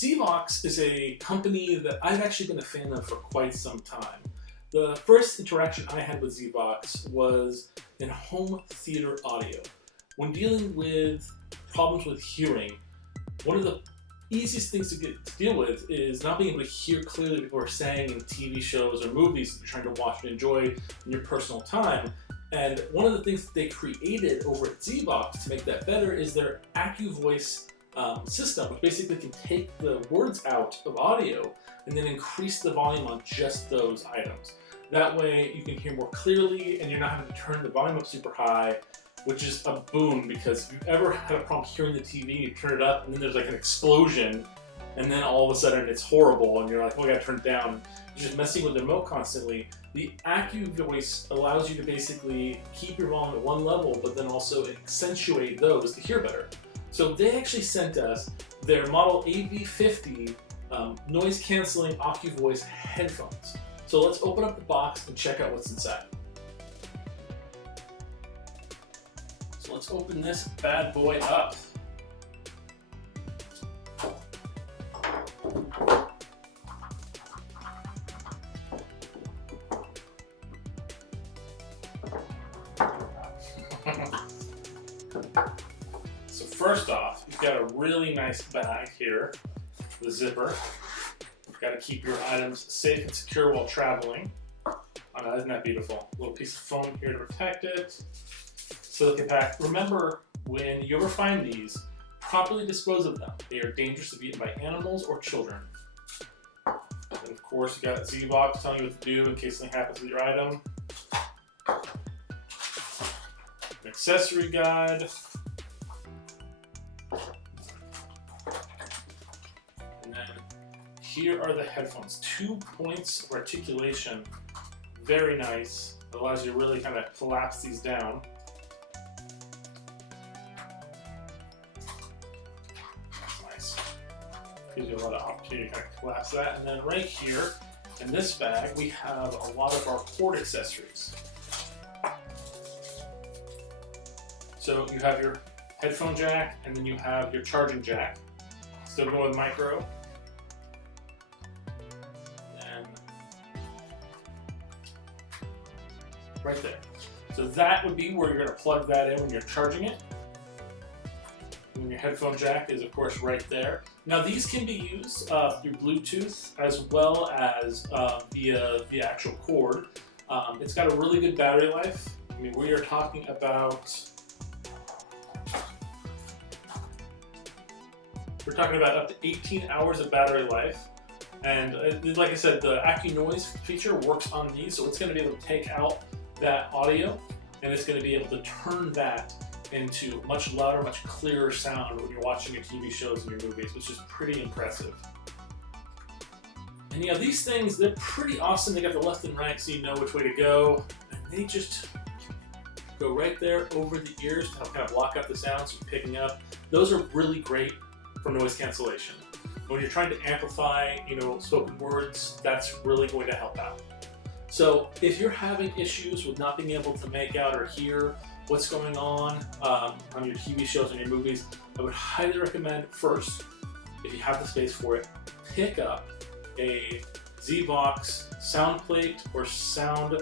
ZVOX is a company that I've actually been a fan of for quite some time. The first interaction I had with ZVOX was in home theater audio. When dealing with problems with hearing, one of the easiest things to deal with is not being able to hear clearly what people are saying in TV shows or movies that you're trying to watch and enjoy in your personal time. And one of the things that they created over at ZVOX to make that better is their AccuVoice system, which basically can take the words out of audio and then increase the volume on just those items. That way you can hear more clearly and you're not having to turn the volume up super high, which is a boon, because if you've ever had a problem hearing the TV, you turn it up and then there's like an explosion and then all of a sudden it's horrible and you're like, oh, I gotta turn it down. You're just messing with the remote constantly. The AccuVoice allows you to basically keep your volume at one level, but then also accentuate those to hear better. So they actually sent us their model AV50 noise canceling AccuVoice headphones. So let's open up the box and check out what's inside. So let's open this bad boy up. So first off, you've got a really nice bag here, the zipper. You've got to keep your items safe and secure while traveling. Oh no, isn't that beautiful? A little piece of foam here to protect it. Silicone pack. Remember, when you ever find these, properly dispose of them. They are dangerous to be eaten by animals or children. And of course, you got ZVOX telling you what to do in case something happens with your item. An accessory guide. And then here are the headphones. 2 points of articulation. Very nice. It allows you to really kind of collapse these down. Nice. Gives you a lot of opportunity to kind of collapse that. And then right here in this bag, we have a lot of our cord accessories. So you have your headphone jack, and then you have your charging jack. Still going with micro. And right there. So that would be where you're going to plug that in when you're charging it. And your headphone jack is, of course, right there. Now these can be used through Bluetooth as well as via the actual cord. It's got a really good battery life. I mean, we are talking about up to 18 hours of battery life. And like I said, the AccuNoise feature works on these, so it's going to be able to take out that audio, and it's going to be able to turn that into much louder, much clearer sound when you're watching your TV shows and your movies, which is pretty impressive. And these things, they're pretty awesome. They got the left and right so you know which way to go, and they just go right there over the ears to help kind of block up the sounds you're picking up. Those are really great for noise cancellation. When you're trying to amplify, spoken words, that's really going to help out. So if you're having issues with not being able to make out or hear what's going on your TV shows and your movies, I would highly recommend first, if you have the space for it, pick up a ZVOX sound plate or sound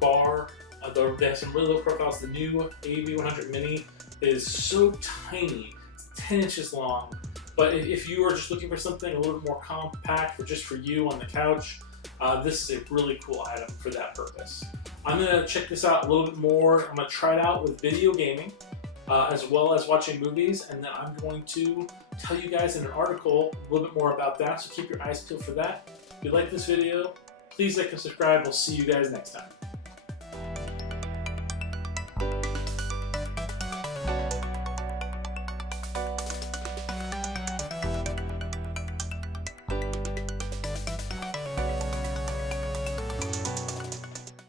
bar. They have some really low profiles. The new AV100 Mini is so tiny, it's 10 inches long. But if you are just looking for something a little bit more compact just for you on the couch, this is a really cool item for that purpose. I'm going to check this out a little bit more. I'm going to try it out with video gaming as well as watching movies, and then I'm going to tell you guys in an article a little bit more about that, so keep your eyes peeled for that. If you like this video, please like and subscribe. We'll see you guys next time.